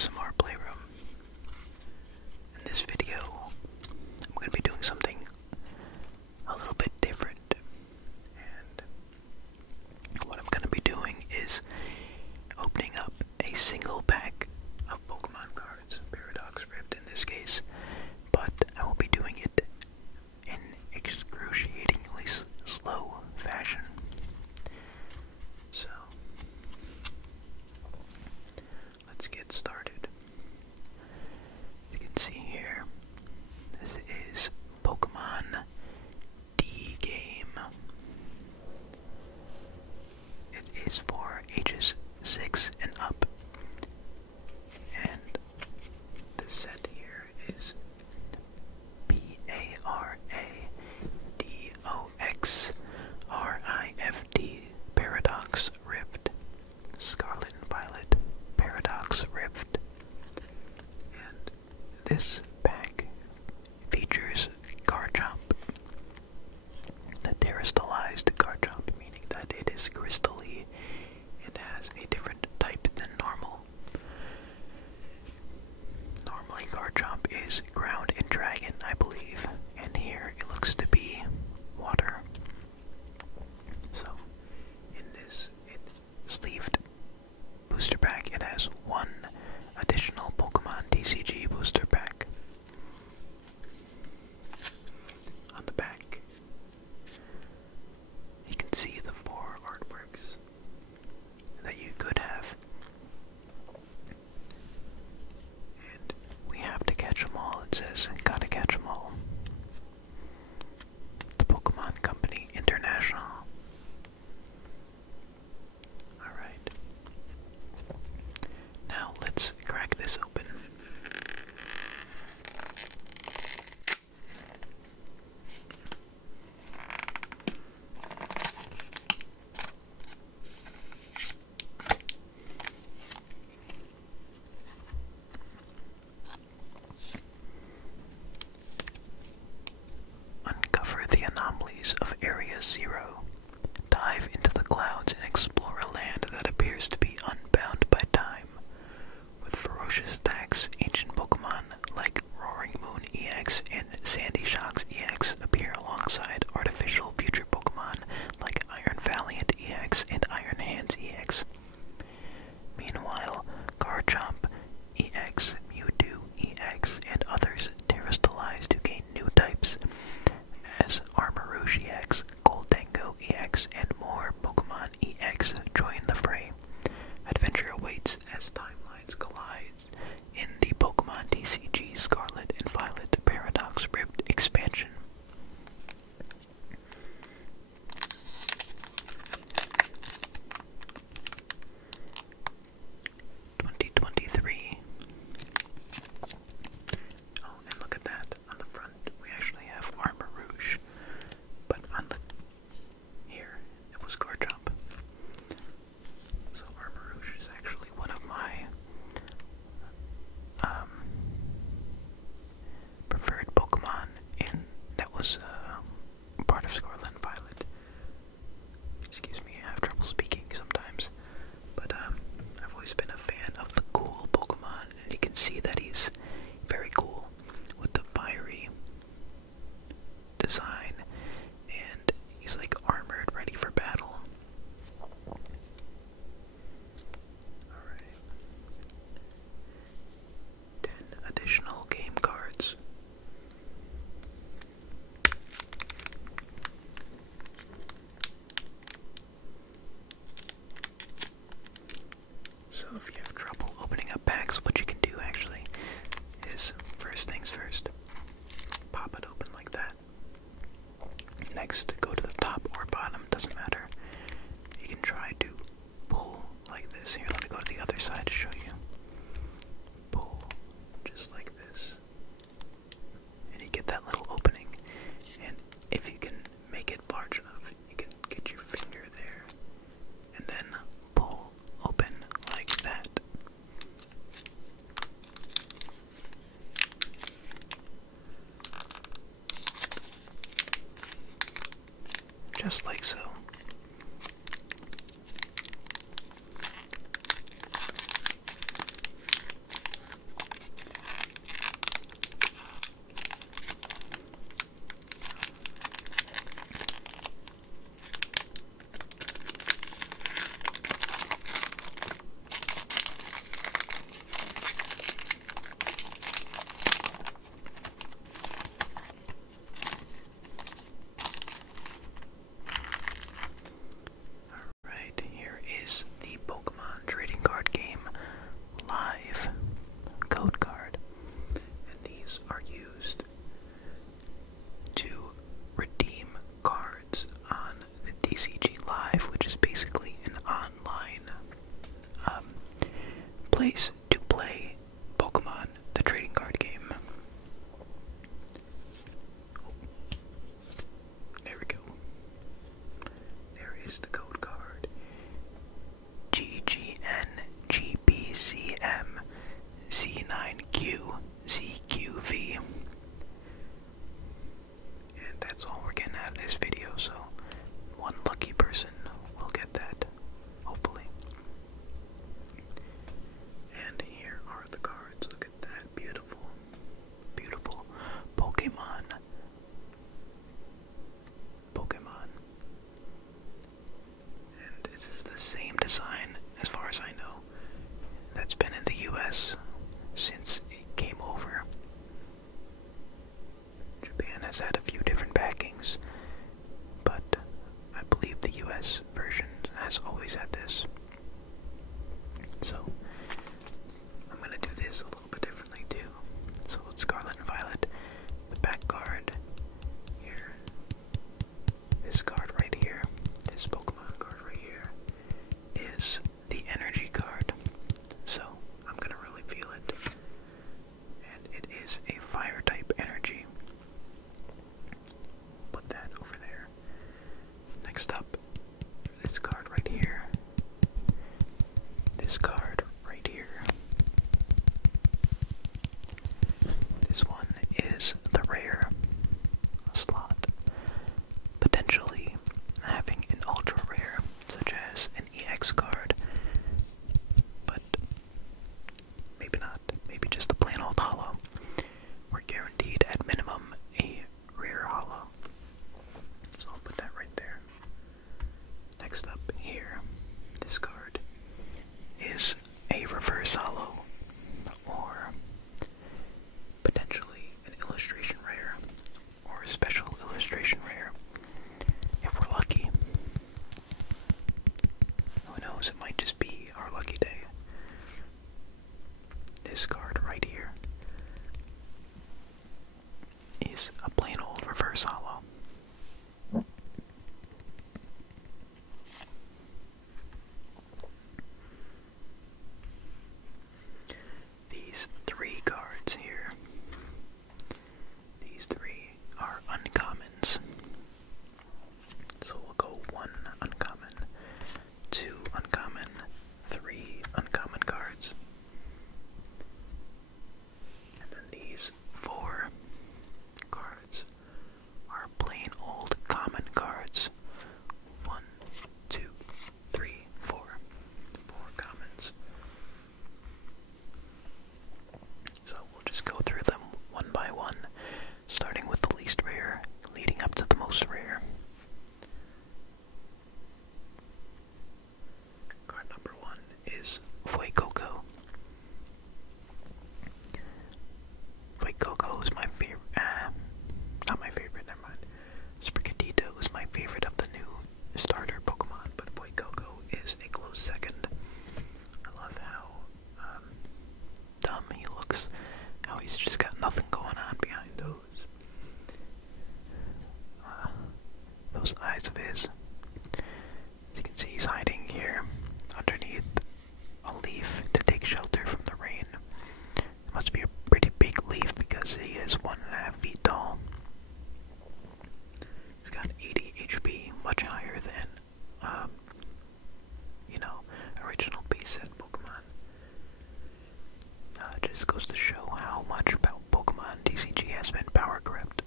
ASMR Playroom. In this video, I'm going to be doing something a little bit different. And what I'm going to be doing is opening up a single pack of Pokemon cards, Paradox Rift in this case, but I will be doing it in excruciatingly slow fashion. So, let's get started. As you can see here, this is Pokemon D game. It is for ages 6 and up. And the set here is Paradox-Rift, Paradox Rift, Scarlet and Violet, Paradox Rift. And this pack features Garchomp, the terrestrialized Garchomp, meaning that it is crystally and has a different type than normal. Normally Garchomp is ground and dragon, I believe, and here it looks to be water. So, in this sleeved booster pack, it has one additional Pokemon TCG booster pack. On the back, you can see the 4 artworks that you could have. And we have to catch them all, it says. Gotta catch them all. The Pokemon Company International. Alright. Now let's crack this open. Uncover the anomalies of Area 0. Dive into the clouds and explore a land that appears to be unbound by time. With ferocious attacks, ancient Pokemon like Roaring Moon EX and Sandy Shocks EX appear alongside artificial future Pokemon like Iron Valiant EX and Iron Hands EX. Meanwhile, Garchomp EX, Mewtwo EX, and others terrestrialize to gain new types as Armarouge EX, Goldengo EX, and more Pokemon EX join the fray. Adventure awaits as timelines collide in the Pokemon TCG Scarlet and Violet Paradox Rift expansion. (2023). Oh, and look at that. On the front, we actually have Armarouge. But on the here, it was Garchomp. So Armarouge is actually one of my preferred Pokemon in that was part of Scarlet and Violet. Excuse me, I have trouble speaking sometimes. But I've always been a fan of the cool Pokemon, and you can see that he's very cool with the fiery design, and he's like armored, ready for battle. Alright. 10 additional game cards. So if you have trouble opening up packs, what you can do actually is, first things first, pop it open like that. Next, go to the top or bottom, doesn't matter. You can try to pull like this. Here, let me go to the other side to show you. Pull just like this. And you get that little opening. And if you can make it large enough, you can get your finger there. And then pull open like that. Just like so. place to play Pokemon, the trading card game. There we go. There is the code card. GGNGBCM C9QZQV. And that's all we're getting out of this video, so one lucky person will get that, hopefully. And here are the cards. Look at that. Beautiful, beautiful Pokemon. And this is the same design, as far as I know, that's been in the US since it came over. Japan has had a few different backings, but I believe the US version has always had this. So I'm gonna do this a little bit differently too. So it's Scarlet and Violet. The back card here, this card right here, this Pokemon card right here, is the energy card. So I'm gonna really feel it. And it is a fire type energy. Put that over there. Next up, this card right here. This card right here. This one is the rare slot. Potentially having an ultra rare, such as an EX card. But maybe not. Maybe just a plain old holo. We're guaranteed at minimum a rare holo. So I'll put that right there. Next up here, this card is a reverse holo, or potentially an illustration rare, or a special illustration rare, if we're lucky. Who knows, it might just be our lucky day. This card right here is a plain old reverse holo. These three cards here, these three are uncommons. So we'll go 1 uncommon, 2 uncommon, 3 uncommon cards. And then these 4 cards are plain old common cards. 1, 2, 3, 4. 4 commons. So we'll just go through them one by one, starting with the least rare, leading up to the most rare. Card number 1 is Fuecoco. Fuecoco is my favorite. Not my favorite, never mind. Sprigatito is my favorite of the new starter Pokemon, but Fuecoco is a close second. I love how dumb he looks, how he's just got nothing going on behind those eyes of his. As you can see, he's hiding here underneath a leaf to take shelter from the rain. It must be a pretty big leaf because he is 1.5 feet tall. He's got 80 HP, much higher than, original base set Pokemon. Just goes to show how much about Pokemon TCG has been power crept.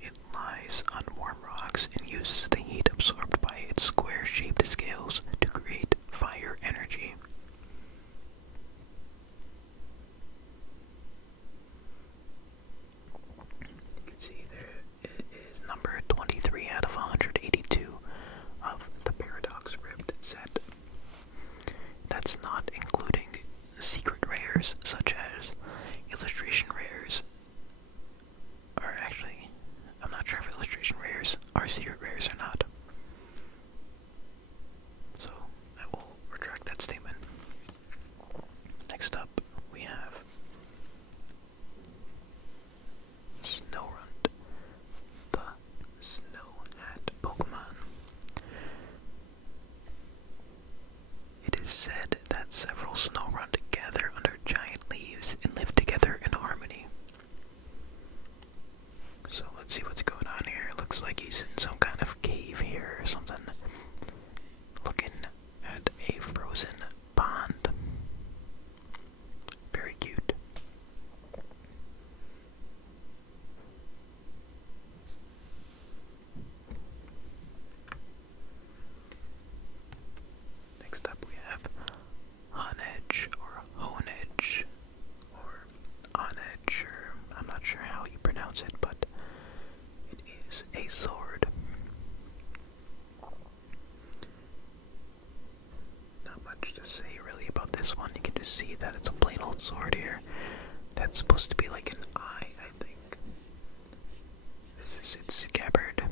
It lies on warm rocks and uses the heat absorbed by its square-shaped scales to create fire energy. You can see there it is number 23 out of 182 of the Paradox Rift set. That's not including secret rares such as illustration rares, or actually, I'm not sure if illustration rares are secret rares or not. is said that several Snowrun gather under giant leaves and live together in harmony. So let's see what's going on here. It looks like he's in some kind of cave here or something. Looking at a frozen pond. Very cute. Next up we have Honedge or Honedge or Onedge, or I'm not sure how you pronounce it, but it is a sword. Not much to say really about this one. You can just see that it's a plain old sword here. That's supposed to be like an eye, I think. This is its scabbard.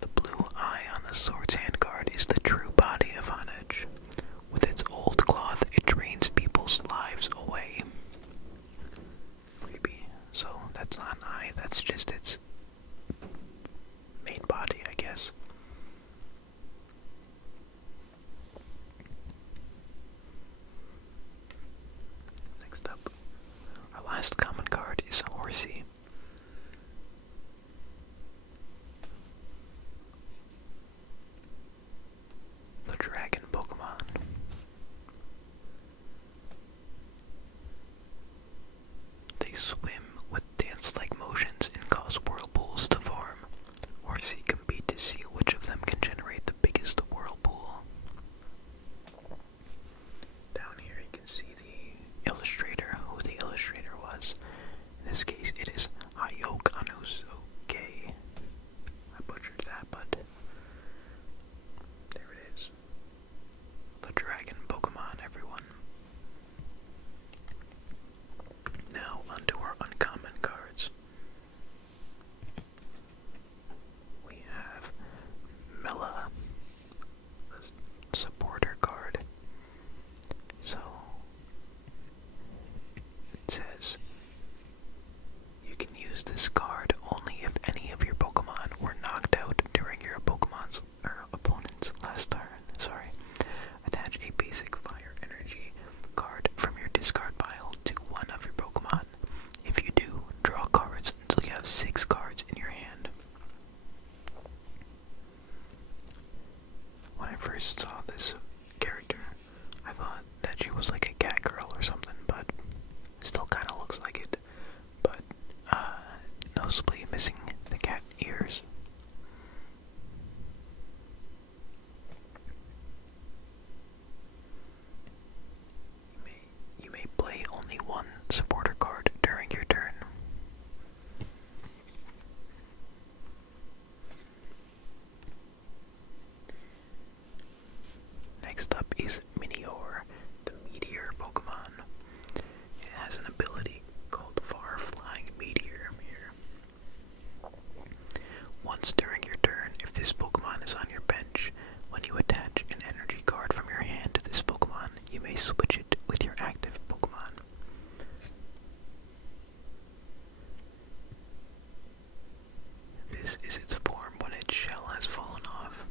The blue eye on the sword's handguard is the true body of Honedge. With its old cloth, it drains people's lives away. Creepy. So that's not an eye, that's just its main body, I guess. Next up, our last common card is Horsey. The dragon Pokemon. They swim with dance-like motions and cause whirlpools to form. Horsey compete to see which of them can generate the biggest whirlpool. Down here you can see the illustrator, who the illustrator was. In this case it is Hayok Anusuke. I butchered that, but there it is. The dragon Pokemon, everyone. Now onto our uncommon cards. We have Mela, the supporter card. So it says you can use this card only if any of your Pokemon were knocked out during your opponent's last turn. Sorry. Attach a basic fire energy card from your discard pile to one of your Pokemon. If you do, draw cards until you have 6 cards in your hand. When I first saw this character, I thought that she was like a cat girl or something, but still kind of looks like it. But noticeably missing the cat ears. You may play only one supporter card during your turn. Next up is Minior, the meteor Pokemon. It has an ability called Far Flying Meteor here. Once during your turn, if this Pokemon is on your bench, when you attach an energy card from your hand to this Pokemon, you may switch it with your active Pokemon. This is its form when its shell has fallen off.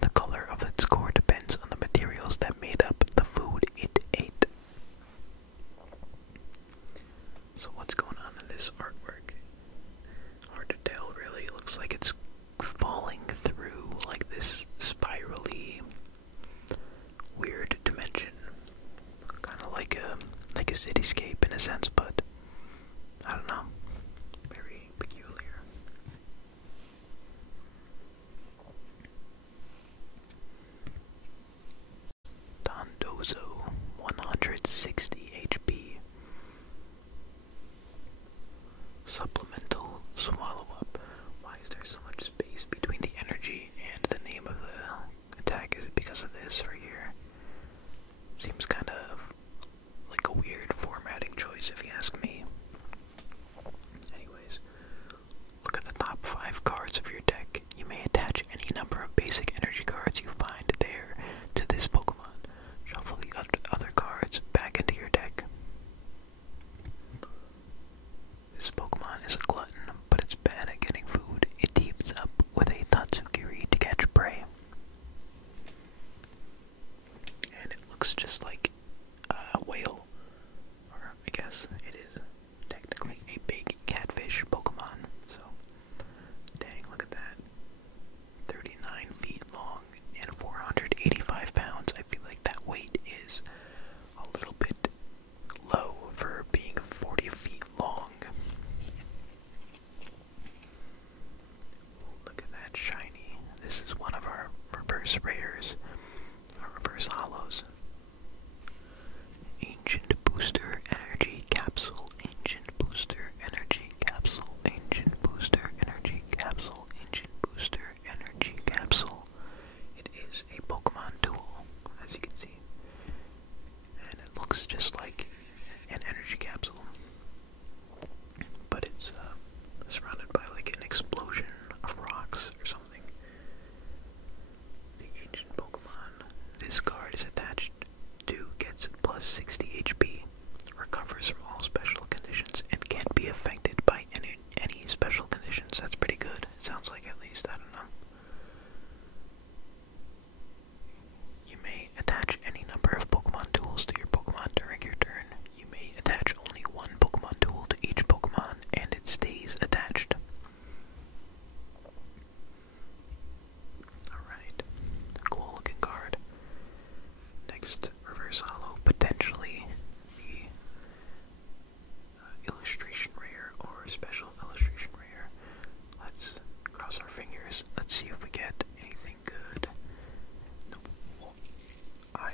The color of its core depends on the materials that made up the food it ate. So what's going on in this artwork? Hard to tell really. It looks like it's falling through like this spirally weird dimension. Kind of like a cityscape in a sense, but I don't know. Very peculiar. Dondozo, 160 HP. Supplemental Swallow Up. Why is there so much space between the energy and the name of the attack? Is it because of this right here? Seems kind of like a weird formatting choice if you ask me. Anyways, look at the top 5 cards of your deck. You may attach any number of basic energy cards you find there to this Pokemon. Shuffle the other cards back into your deck. This Pokemon is a glutton, but it's bad at getting food. It teams up with a Tatsukiri to catch prey.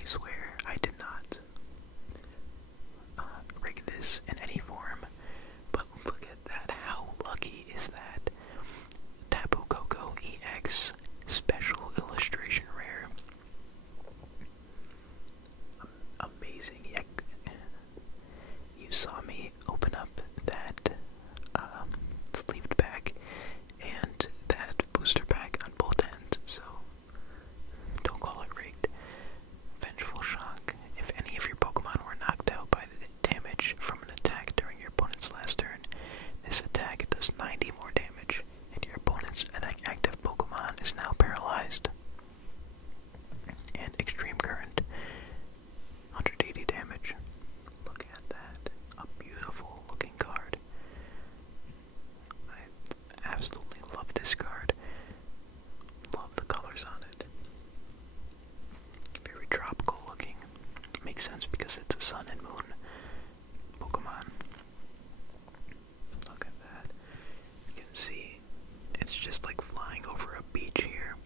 I swear I did not rig this in any form, but look at that. How lucky is that? Tapu Koko EX Special Illustration Rare. Amazing. Yeah. You saw me open up that sleeved pack and that booster pack on both ends, so don't call it rigged. Vengeful Shock. If any of your Pokemon were knocked out by the damage from an attack during your opponent's last turn, this attack does 90 more damage, and your opponent's active Pokemon is now paralyzed. And Extreme Current, 180 damage. Look at that. A beautiful looking card. I absolutely love this card. Love the colors on it. Very tropical looking. Makes sense because it's a sun and moon Pokemon. Look at that. You can see it's just like flying over a beach here.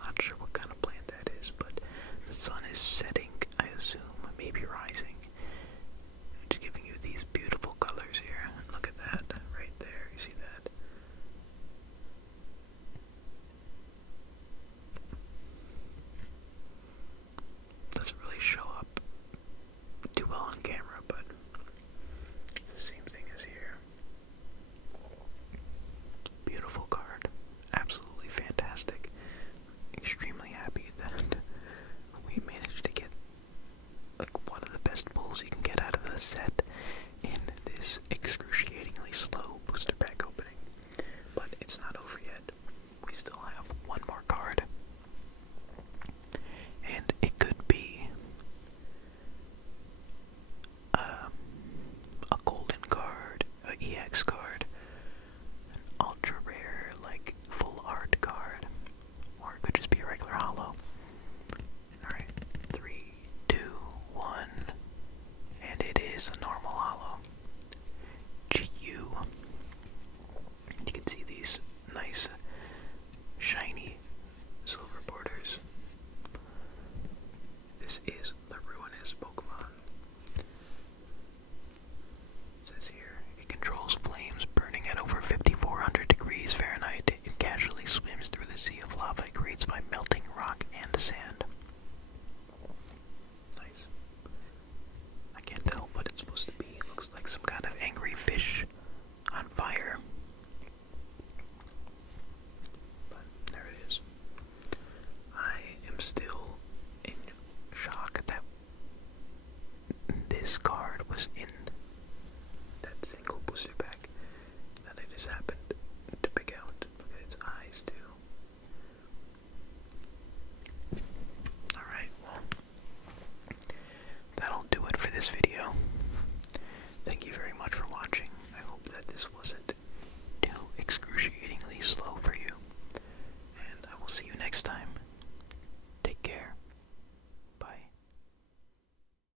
Not sure what kind of plant that is, but the sun is setting, I assume, maybe rising. It's giving you these beautiful colors here. Look at that right there. You see that? Doesn't really show up too well on camera, but it's the same thing as here. Beautiful card. Absolutely fantastic. Extremely happy that we managed to get like one of the best pulls you can get out of the set in this excruciatingly slow booster pack opening. But it's not over yet. We still have one more card. And it could be a golden card, an EX card, an ultra rare, like full art card, or it could just be a regular holo. Alright, 3, 2, 1, and it is a normal holo. GU. You can see these nice, shiny silver borders. This is the Ruinous Pokemon. It says here, it controls flames burning at over 5,400 degrees Fahrenheit. It casually swims through the sea of lava it creates by melting rock and sand.